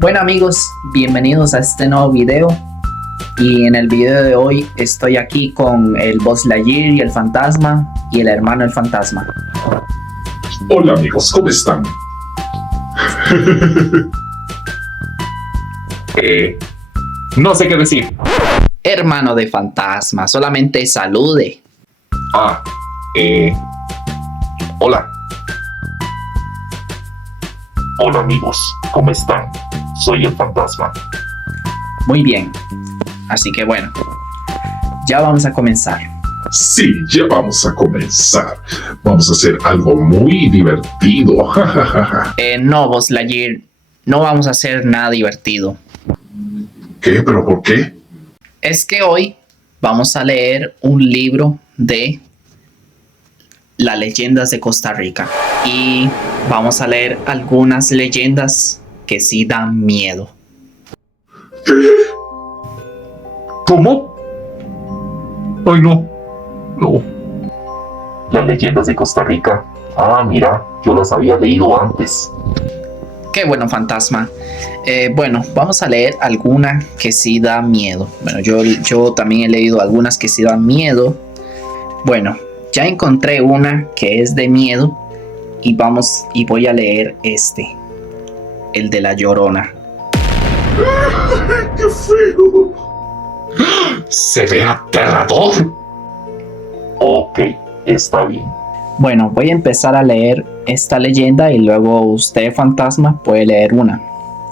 Bueno amigos, bienvenidos a este nuevo video. Y en el video de hoy estoy aquí con el Buzz Lightyear y el fantasma y el hermano del fantasma. Hola amigos, ¿cómo están? No sé qué decir. Hermano de fantasma, solamente salude. Hola. Hola amigos, ¿cómo están? Soy el fantasma. Muy bien, así que bueno, ya vamos a comenzar. Sí, ya vamos a comenzar. Vamos a hacer algo muy divertido. No, Buzz Lightyear, no vamos a hacer nada divertido. ¿Qué? ¿Pero por qué? Es que hoy vamos a leer un libro de las leyendas de Costa Rica. Y vamos a leer algunas leyendas que sí dan miedo. ¿Qué? ¿Cómo? Ay, no. No. Las leyendas de Costa Rica. Mira, yo las había leído antes. Qué bueno, fantasma. Bueno, vamos a leer alguna que sí da miedo. Bueno, yo también he leído algunas que sí dan miedo. Bueno, ya encontré una que es de miedo y voy a leer el de La Llorona. ¡Qué feo! Se ve aterrador. Ok, está bien. Bueno, voy a empezar a leer esta leyenda y luego usted, fantasma, puede leer una.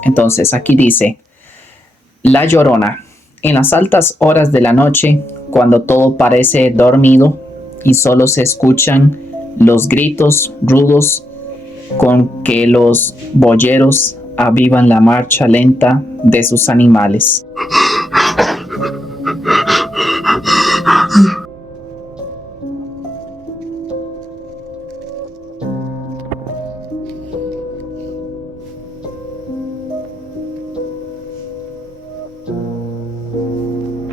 Entonces, aquí dice: La Llorona. En las altas horas de la noche, cuando todo parece dormido y solo se escuchan los gritos rudos con que los boyeros avivan la marcha lenta de sus animales.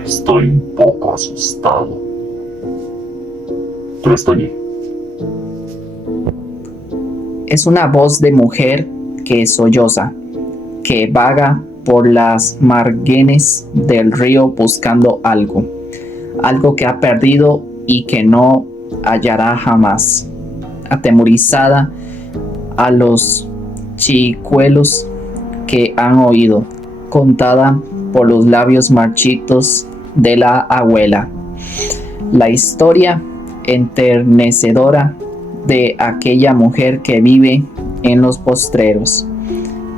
Estoy un poco asustado. Pero estoy bien. Es una voz de mujer que solloza, que vaga por las márgenes del río buscando algo que ha perdido y que no hallará jamás. Atemorizada a los chicuelos que han oído, contada por los labios marchitos de la abuela. La historia enternecedora de aquella mujer que vive en los postreros,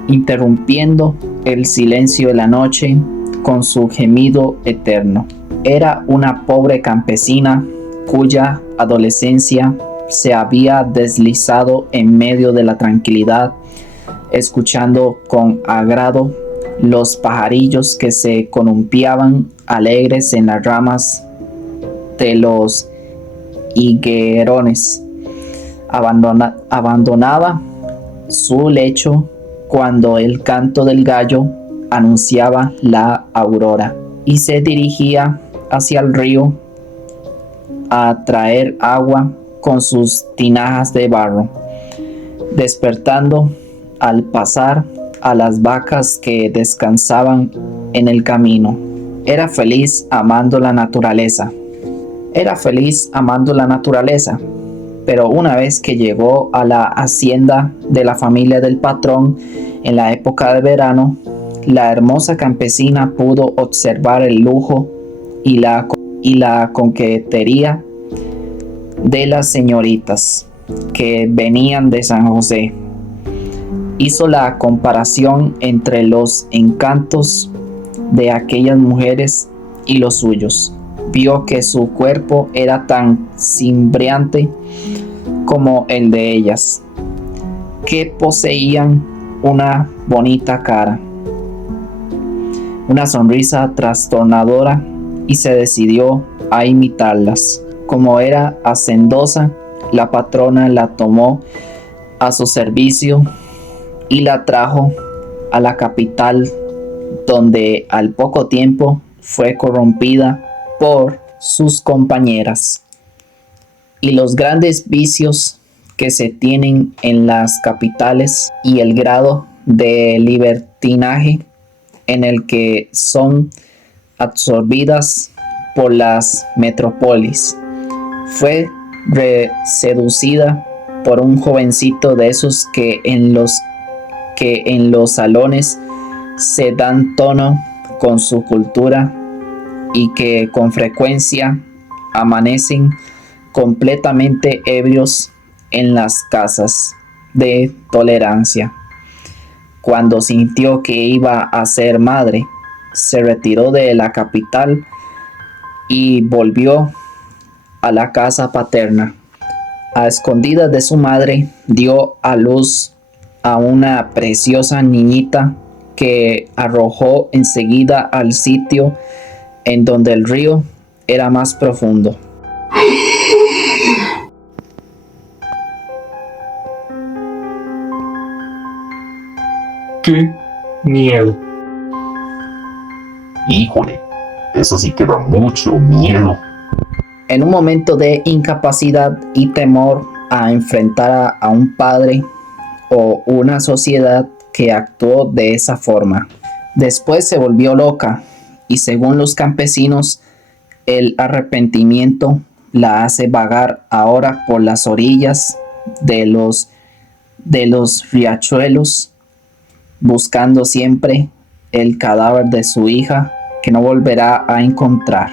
interrumpiendo el silencio de la noche con su gemido eterno. Era una pobre campesina cuya adolescencia se había deslizado en medio de la tranquilidad, escuchando con agrado los pajarillos que se columpiaban alegres en las ramas de los higuerones. Abandonaba su lecho cuando el canto del gallo anunciaba la aurora y se dirigía hacia el río a traer agua con sus tinajas de barro, despertando al pasar a las vacas que descansaban en el camino. Era feliz amando la naturaleza. Pero una vez que llegó a la hacienda de la familia del patrón en la época de verano, la hermosa campesina pudo observar el lujo y la coquetería de las señoritas que venían de San José. Hizo la comparación entre los encantos de aquellas mujeres y los suyos. Vio que su cuerpo era tan cimbriante como el de ellas, que poseían una bonita cara, una sonrisa trastornadora, y se decidió a imitarlas. Como era hacendosa, la patrona la tomó a su servicio y la trajo a la capital, donde al poco tiempo fue corrompida por sus compañeras. Y los grandes vicios que se tienen en las capitales y el grado de libertinaje en el que son absorbidas por las metrópolis. Fue seducida por un jovencito de esos que en los salones se dan tono con su cultura y que con frecuencia amanecen completamente ebrios en las casas de tolerancia. Cuando sintió que iba a ser madre, se retiró de la capital y volvió a la casa paterna. A escondidas de su madre, dio a luz a una preciosa niñita que arrojó enseguida al sitio en donde el río era más profundo. ¡Qué miedo! Híjole, eso sí que da mucho miedo. En un momento de incapacidad y temor a enfrentar a un padre o una sociedad que actuó de esa forma. Después se volvió loca y según los campesinos, el arrepentimiento la hace vagar ahora por las orillas de los riachuelos, buscando siempre el cadáver de su hija que no volverá a encontrar.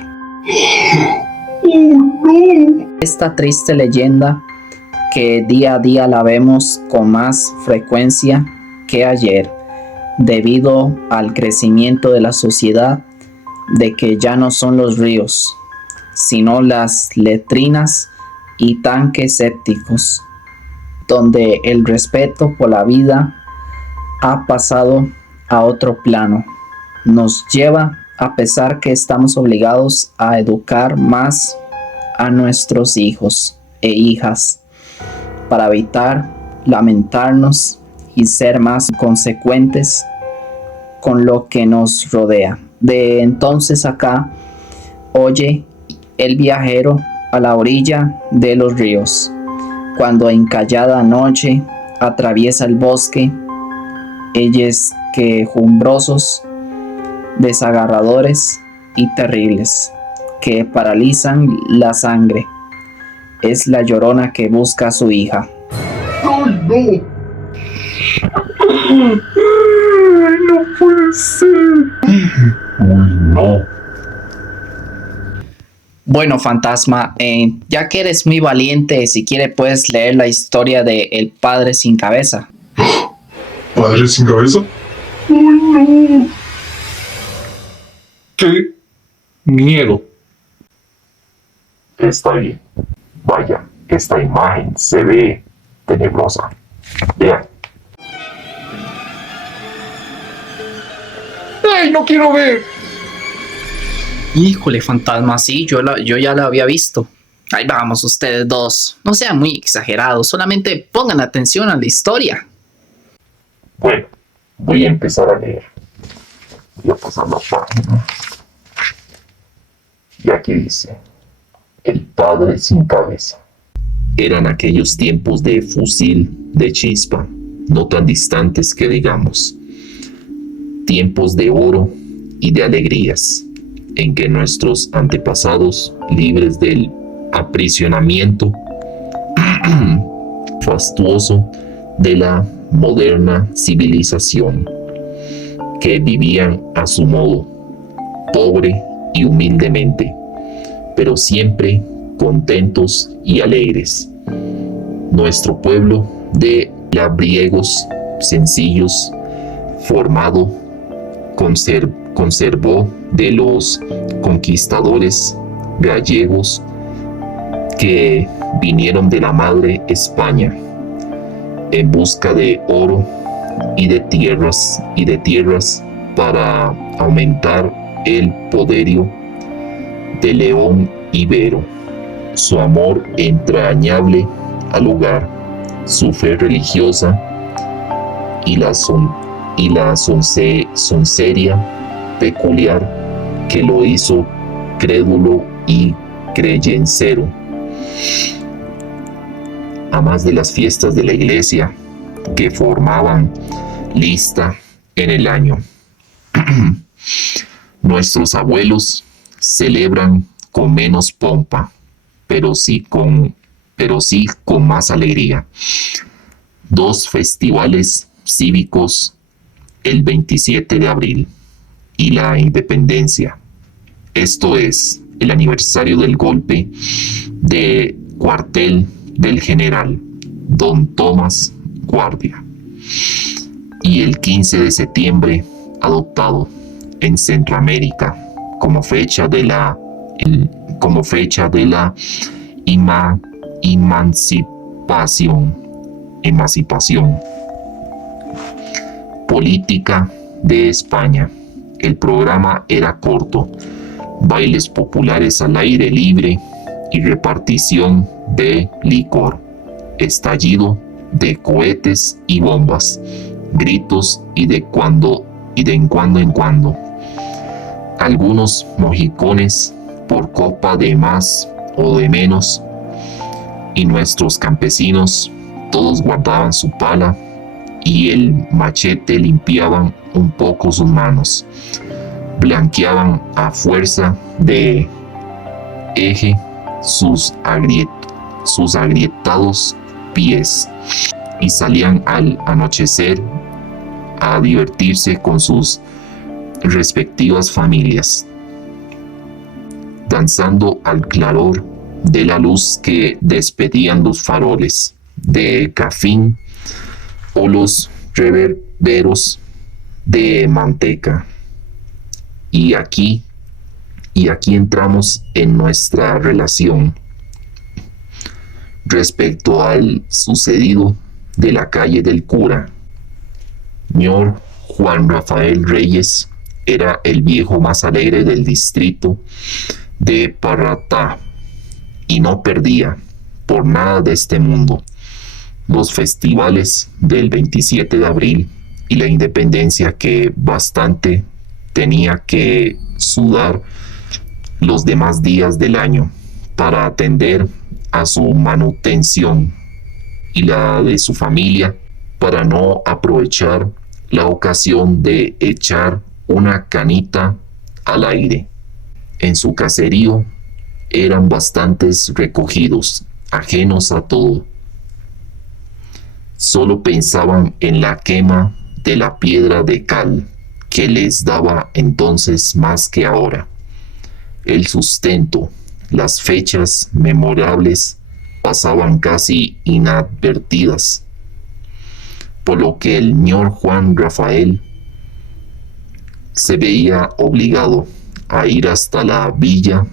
¡Oh, no! Esta triste leyenda que día a día la vemos con más frecuencia que ayer, debido al crecimiento de la sociedad, de que ya no son los ríos, sino las letrinas y tanques sépticos, donde el respeto por la vida ha pasado a otro plano. Nos lleva a pensar que estamos obligados a educar más a nuestros hijos e hijas para evitar lamentarnos y ser más consecuentes con lo que nos rodea. De entonces acá, oye el viajero a la orilla de los ríos, cuando en callada noche atraviesa el bosque, ellos quejumbrosos, desagarradores y terribles, que paralizan la sangre. Es la llorona que busca a su hija. ¡Ay, no! ¡No puede ser! Uy, no. Bueno, fantasma, ya que eres muy valiente, si quieres puedes leer la historia de El Padre Sin Cabeza. ¿Padre sin cabeza? ¡Ay, no! ¡Qué miedo! Está bien. Vaya, esta imagen se ve tenebrosa. Vean. ¡Ay, no quiero ver! Híjole, fantasma, sí, yo ya la había visto. Ahí vamos ustedes dos. No sean muy exagerados, solamente pongan atención a la historia. Bueno, voy a empezar a leer. Voy a pasar la página. Y aquí dice: El Padre Sin Cabeza. Eran aquellos tiempos de fusil de chispa, no tan distantes que digamos. Tiempos de oro y de alegrías, en que nuestros antepasados, libres del aprisionamiento fastuoso de la moderna civilización, que vivían a su modo, pobre y humildemente, pero siempre contentos y alegres. Nuestro pueblo de labriegos sencillos, formado, conservó de los conquistadores gallegos que vinieron de la madre España en busca de oro y de tierras para aumentar el poderío de León Ibero, su amor entrañable al hogar, su fe religiosa y la soncería peculiar que lo hizo crédulo y creyencero. A más de las fiestas de la iglesia que formaban lista en el año. Nuestros abuelos celebran con menos pompa, pero sí con más alegría. 2 festivales cívicos el 27 de abril y la independencia. Esto es el aniversario del golpe de cuartel del general Don Tomás Guardia y el 15 de septiembre adoptado en Centroamérica como fecha de la emancipación política de España. El programa era corto: bailes populares al aire libre y repartición de licor, estallido de cohetes y bombas, gritos y de en cuando algunos mojicones por copa de más o de menos, y nuestros campesinos todos guardaban su pala y el machete, limpiaban un poco sus manos, blanqueaban a fuerza de eje sus agrietados pies y salían al anochecer a divertirse con sus respectivas familias, danzando al claror de la luz que despedían los faroles de cafín o los reverberos de manteca. Y aquí entramos en nuestra relación respecto al sucedido de la calle del cura. Señor Juan Rafael Reyes era el viejo más alegre del distrito de Paratá y no perdía por nada de este mundo los festivales del 27 de abril y la independencia, que bastante tenía que sudar los demás días del año para atender a su manutención y la de su familia, para no aprovechar la ocasión de echar una canita al aire. En su caserío eran bastantes recogidos, ajenos a todo. Solo pensaban en la quema de la piedra de cal, que les daba entonces más que ahora el sustento. Las fechas memorables pasaban casi inadvertidas, por lo que el señor Juan Rafael se veía obligado a ir hasta la villa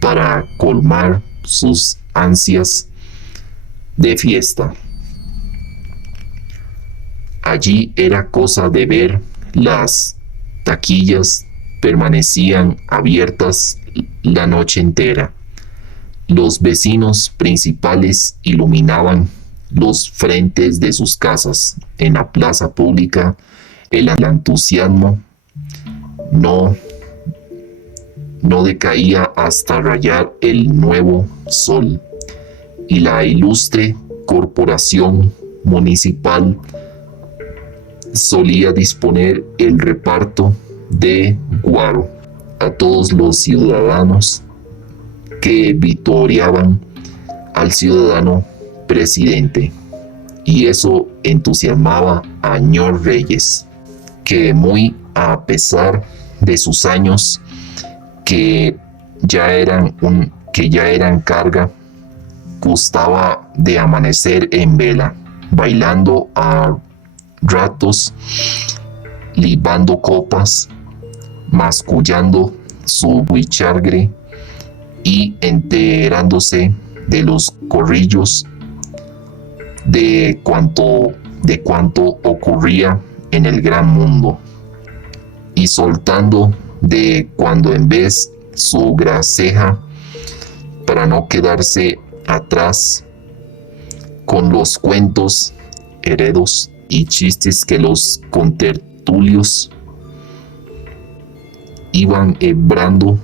para colmar sus ansias de fiesta. Allí era cosa de ver: las taquillas permanecían abiertas la noche entera. Los vecinos principales iluminaban los frentes de sus casas. En la plaza pública el entusiasmo no decaía hasta rayar el nuevo sol, y la ilustre corporación municipal solía disponer el reparto de guaro a todos los ciudadanos que vitoreaban al ciudadano presidente, y eso entusiasmaba a señor Reyes, que muy a pesar de sus años, que ya eran carga, gustaba de amanecer en vela, bailando a ratos, libando copas, mascullando su huichargre y enterándose de los corrillos de cuanto ocurría en el gran mundo, y soltando de cuando en vez su graceja para no quedarse atrás con los cuentos heredos y chistes que los contertulios iban hebrando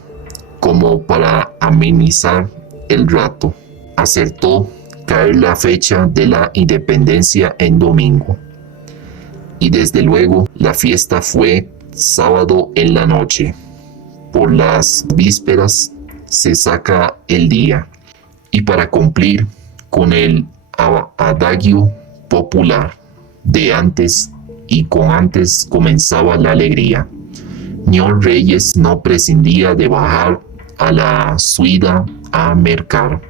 como para amenizar el rato. Acertó caer la fecha de la independencia en domingo. Y desde luego la fiesta fue sábado en la noche. Por las vísperas se saca el día. Y para cumplir con el adagio popular de antes y con antes comenzaba la alegría, Ñor Reyes no prescindía de bajar a la ciudad a mercar.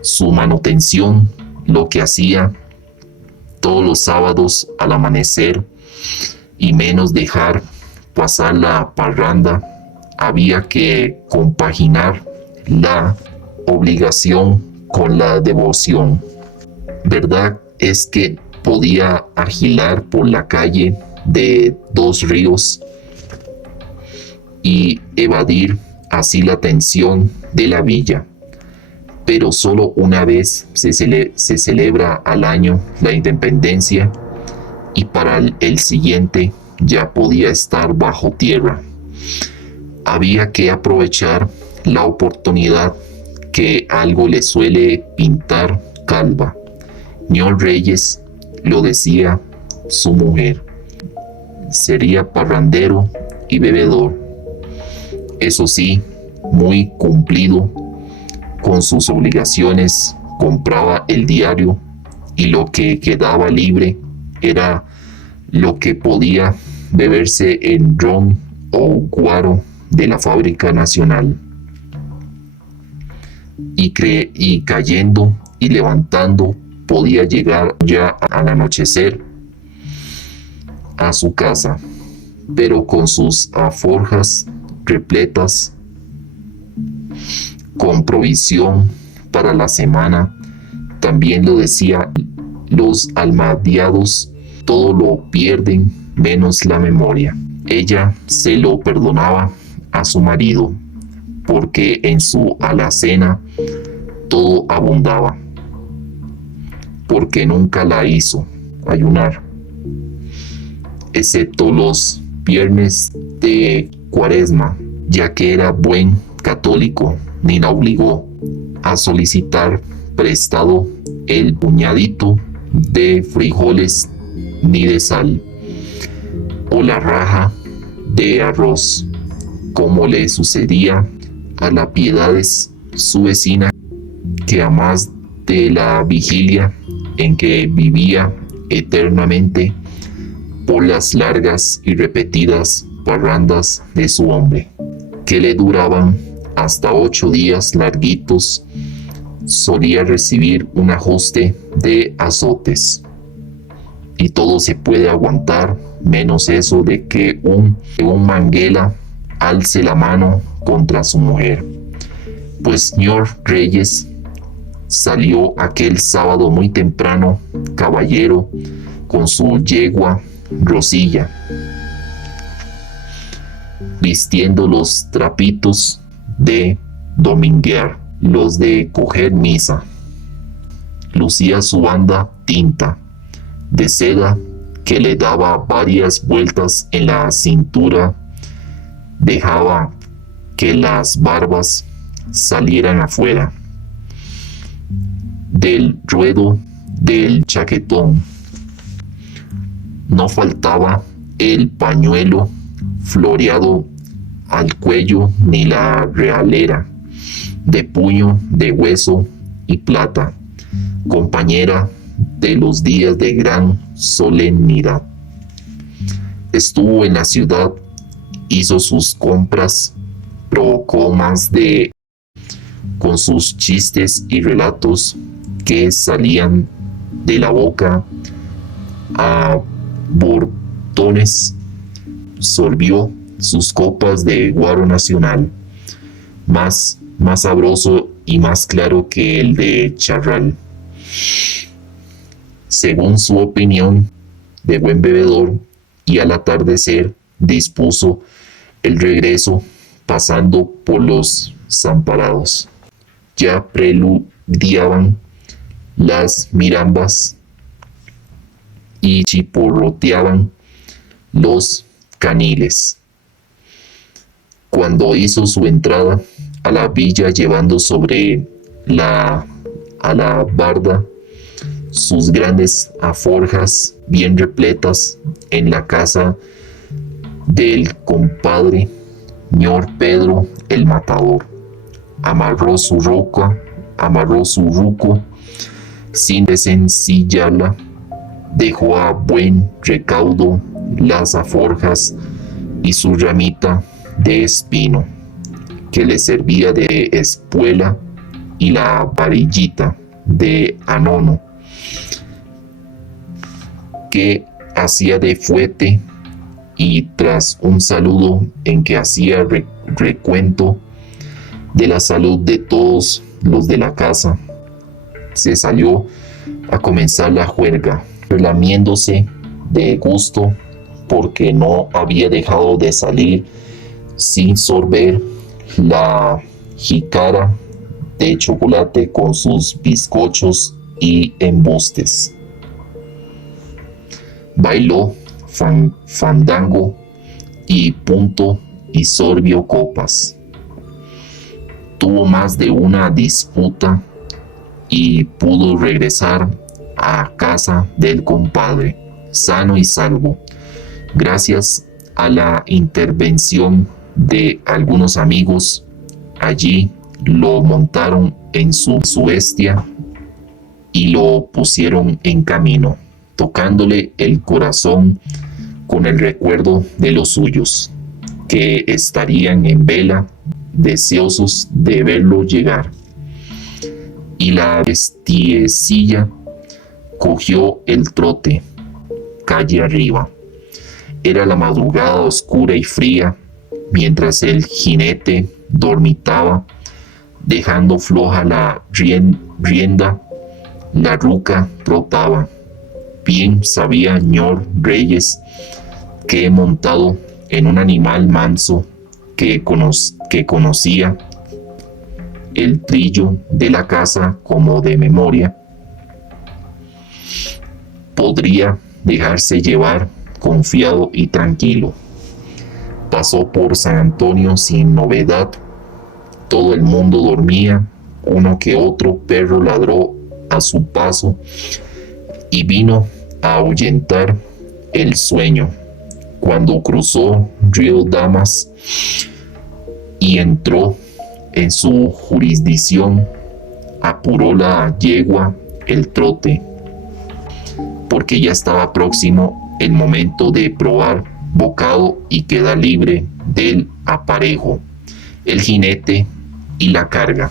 Su manutención, lo que hacía todos los sábados al amanecer, y menos dejar pasar la parranda, había que compaginar la obligación con la devoción. Verdad es que podía agilar por la calle de Dos Ríos y evadir así la atención de la villa, pero solo una vez se celebra al año la independencia, y para el siguiente ya podía estar bajo tierra. Había que aprovechar la oportunidad que algo le suele pintar calva. Ñor Reyes lo decía su mujer. Sería parrandero y bebedor. Eso sí, muy cumplido con sus obligaciones, compraba el diario y lo que quedaba libre era lo que podía beberse en ron o guaro de la fábrica nacional. Y cayendo y levantando podía llegar ya al anochecer a su casa, pero con sus alforjas repletas con provisión para la semana. También lo decía, los almadiados todo lo pierden menos la memoria. Ella se lo perdonaba a su marido, porque en su alacena todo abundaba, porque nunca la hizo ayunar, excepto los viernes de Cuaresma, ya que era buen católico, ni la obligó a solicitar prestado el puñadito de frijoles ni de sal, o la raja de arroz, como le sucedía a la Piedades, su vecina, que a más de la vigilia en que vivía eternamente por las largas y repetidas parrandas de su hombre, que le duraban hasta 8 días larguitos, solía recibir un ajuste de azotes. Y todo se puede aguantar, menos eso de que un manguela alce la mano contra su mujer. Pues Ñor Reyes salió aquel sábado muy temprano, caballero, con su yegua Rosilla, vistiendo los trapitos de dominguear, los de coger misa. Lucía su banda tinta de seda que le daba varias vueltas en la cintura, dejaba que las barbas salieran afuera del ruedo del chaquetón. No faltaba el pañuelo floreado al cuello ni la realera de puño de hueso y plata, compañera de los días de gran solemnidad. Estuvo en la ciudad, hizo sus compras, provocó más de con sus chistes y relatos que salían de la boca a bordones, sorbió sus copas de guaro nacional, más sabroso y más claro que el de charral. Según su opinión de buen bebedor, y al atardecer dispuso el regreso pasando por los Zamparados. Ya preludiaban las mirambas y chiporroteaban los caniles, cuando hizo su entrada a la villa llevando sobre la alabarda sus grandes alforjas bien repletas en la casa del compadre Ñor Pedro el Matador. Amarró su ruco sin desencillarla, dejó a buen recaudo las alforjas y su ramita de espino que le servía de espuela y la varillita de anono que hacía de fuete, y tras un saludo en que hacía recuento de la salud de todos los de la casa, se salió a comenzar la juerga, relamiéndose de gusto porque no había dejado de salir sin sorber la jícara de chocolate con sus bizcochos y embustes. Bailó fandango y punto y sorbió copas. Tuvo más de una disputa y pudo regresar a casa del compadre sano y salvo, gracias a la intervención de algunos amigos. Allí lo montaron en su bestia y lo pusieron en camino, tocándole el corazón con el recuerdo de los suyos, que estarían en vela, deseosos de verlo llegar. Y la bestiecilla cogió el trote, calle arriba. Era la madrugada oscura y fría, mientras el jinete dormitaba, dejando floja la rienda, la ruca trotaba. Bien sabía Ñor Reyes que, montado en un animal manso que conocía el trillo de la casa como de memoria, podría dejarse llevar confiado y tranquilo. Pasó por San Antonio sin novedad. Todo el mundo dormía, uno que otro perro ladró a su paso y vino a ahuyentar el sueño. Cuando cruzó Río Damas y entró en su jurisdicción, apuró la yegua el trote, porque ya estaba próximo el momento de probar bocado y quedar libre del aparejo, el jinete y la carga.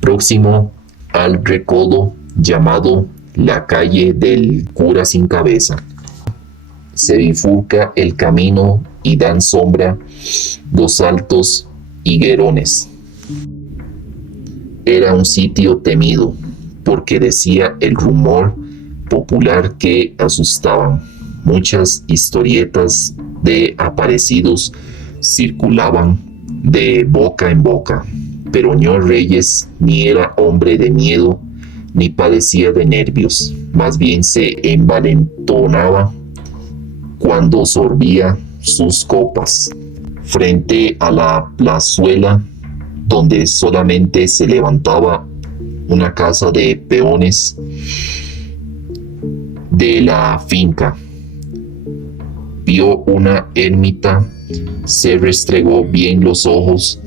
Próximo al recodo llamado la calle del cura sin cabeza, se bifurca el camino y dan sombra dos altos higuerones. Era un sitio temido, porque decía el rumor popular que asustaban. Muchas historietas de aparecidos circulaban de boca en boca, pero Ñor Reyes ni era hombre de miedo ni padecía de nervios, más bien se envalentonaba cuando sorbía sus copas. Frente a la plazuela, donde solamente se levantaba una casa de peones de la finca, vio una ermita, se restregó bien los ojos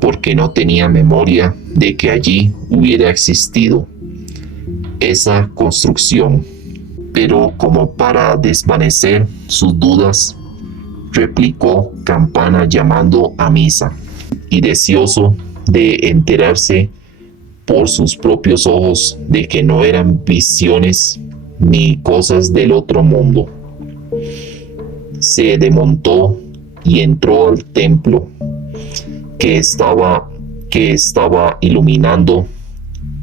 porque no tenía memoria de que allí hubiera existido esa construcción, pero como para desvanecer sus dudas, replicó campana llamando a misa, y deseoso de enterarse por sus propios ojos de que no eran visiones ni cosas del otro mundo, se desmontó y entró al templo que estaba iluminando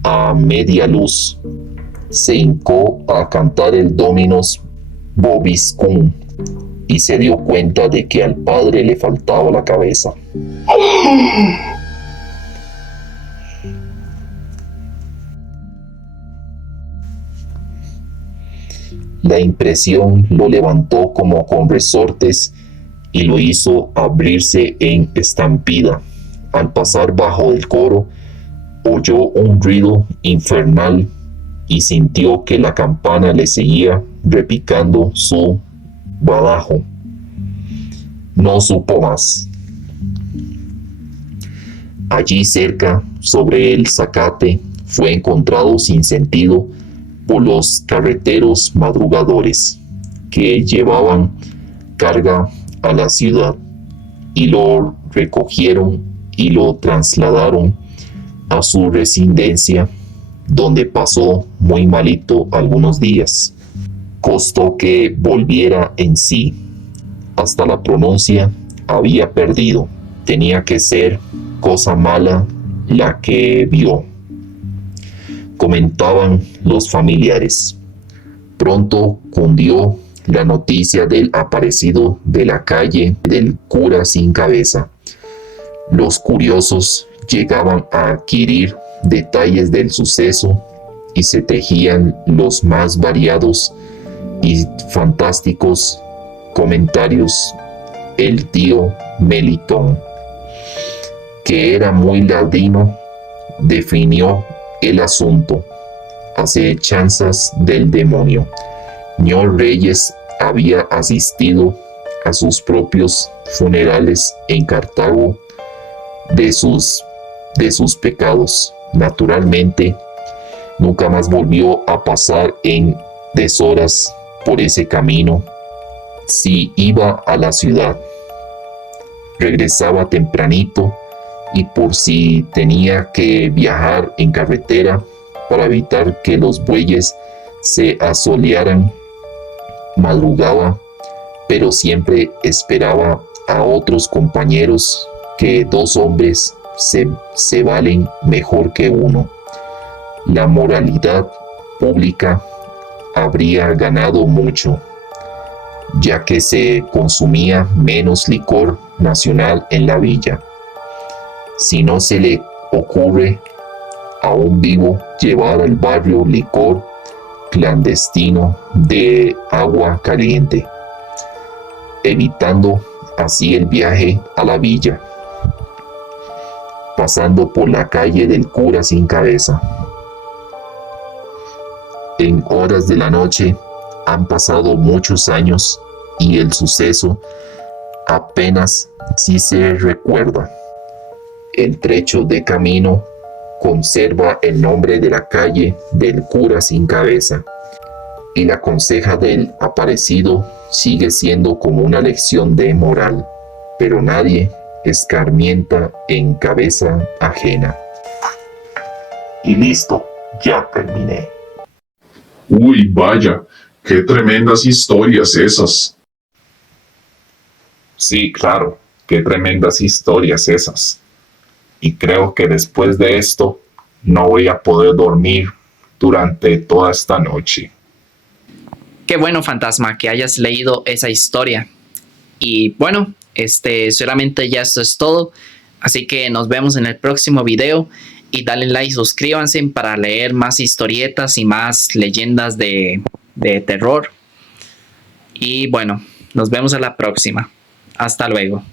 a media luz. Se hincó a cantar el Dominus Vobiscum y se dio cuenta de que al padre le faltaba la cabeza. La impresión lo levantó como con resortes y lo hizo abrirse en estampida. Al pasar bajo el coro, oyó un ruido infernal y sintió que la campana le seguía repicando su badajo. No supo más. Allí cerca, sobre el zacate, fue encontrado sin sentido por los carreteros madrugadores que llevaban carga a la ciudad y lo recogieron y lo trasladaron a su residencia, donde pasó muy malito algunos días. Costó que volviera en sí. Hasta la pronuncia había perdido. Tenía que ser cosa mala la que vio, comentaban los familiares. Pronto cundió la noticia del aparecido de la calle del cura sin cabeza. Los curiosos llegaban a adquirir detalles del suceso y se tejían los más variados y fantásticos comentarios. El tío Melitón, que era muy ladino, definió el asunto: acechanzas del demonio. Ñor Reyes había asistido a sus propios funerales en Cartago de sus pecados. Naturalmente, nunca más volvió a pasar en deshoras por ese camino. Si iba a la ciudad, regresaba tempranito, y por si tenía que viajar en carretera para evitar que los bueyes se asolearan, madrugaba, pero siempre esperaba a otros compañeros, que 2 hombres se valen mejor que uno. La moralidad pública habría ganado mucho, ya que se consumía menos licor nacional en la villa. Si no se le ocurre a un vivo llevar al barrio licor clandestino de agua caliente, evitando así el viaje a la villa, pasando por la calle del cura sin cabeza. En horas de la noche han pasado muchos años y el suceso apenas si se recuerda. El trecho de camino conserva el nombre de la calle del cura sin cabeza, y la conseja del aparecido sigue siendo como una lección de moral, pero nadie escarmienta en cabeza ajena. Y listo, ya terminé. Uy, vaya, qué tremendas historias esas. Sí, claro, qué tremendas historias esas. Y creo que después de esto no voy a poder dormir durante toda esta noche. Qué bueno, fantasma, que hayas leído esa historia. Y bueno, solamente ya eso es todo. Así que nos vemos en el próximo video. Y dale like, suscríbanse para leer más historietas y más leyendas de terror. Y bueno, nos vemos a la próxima. Hasta luego.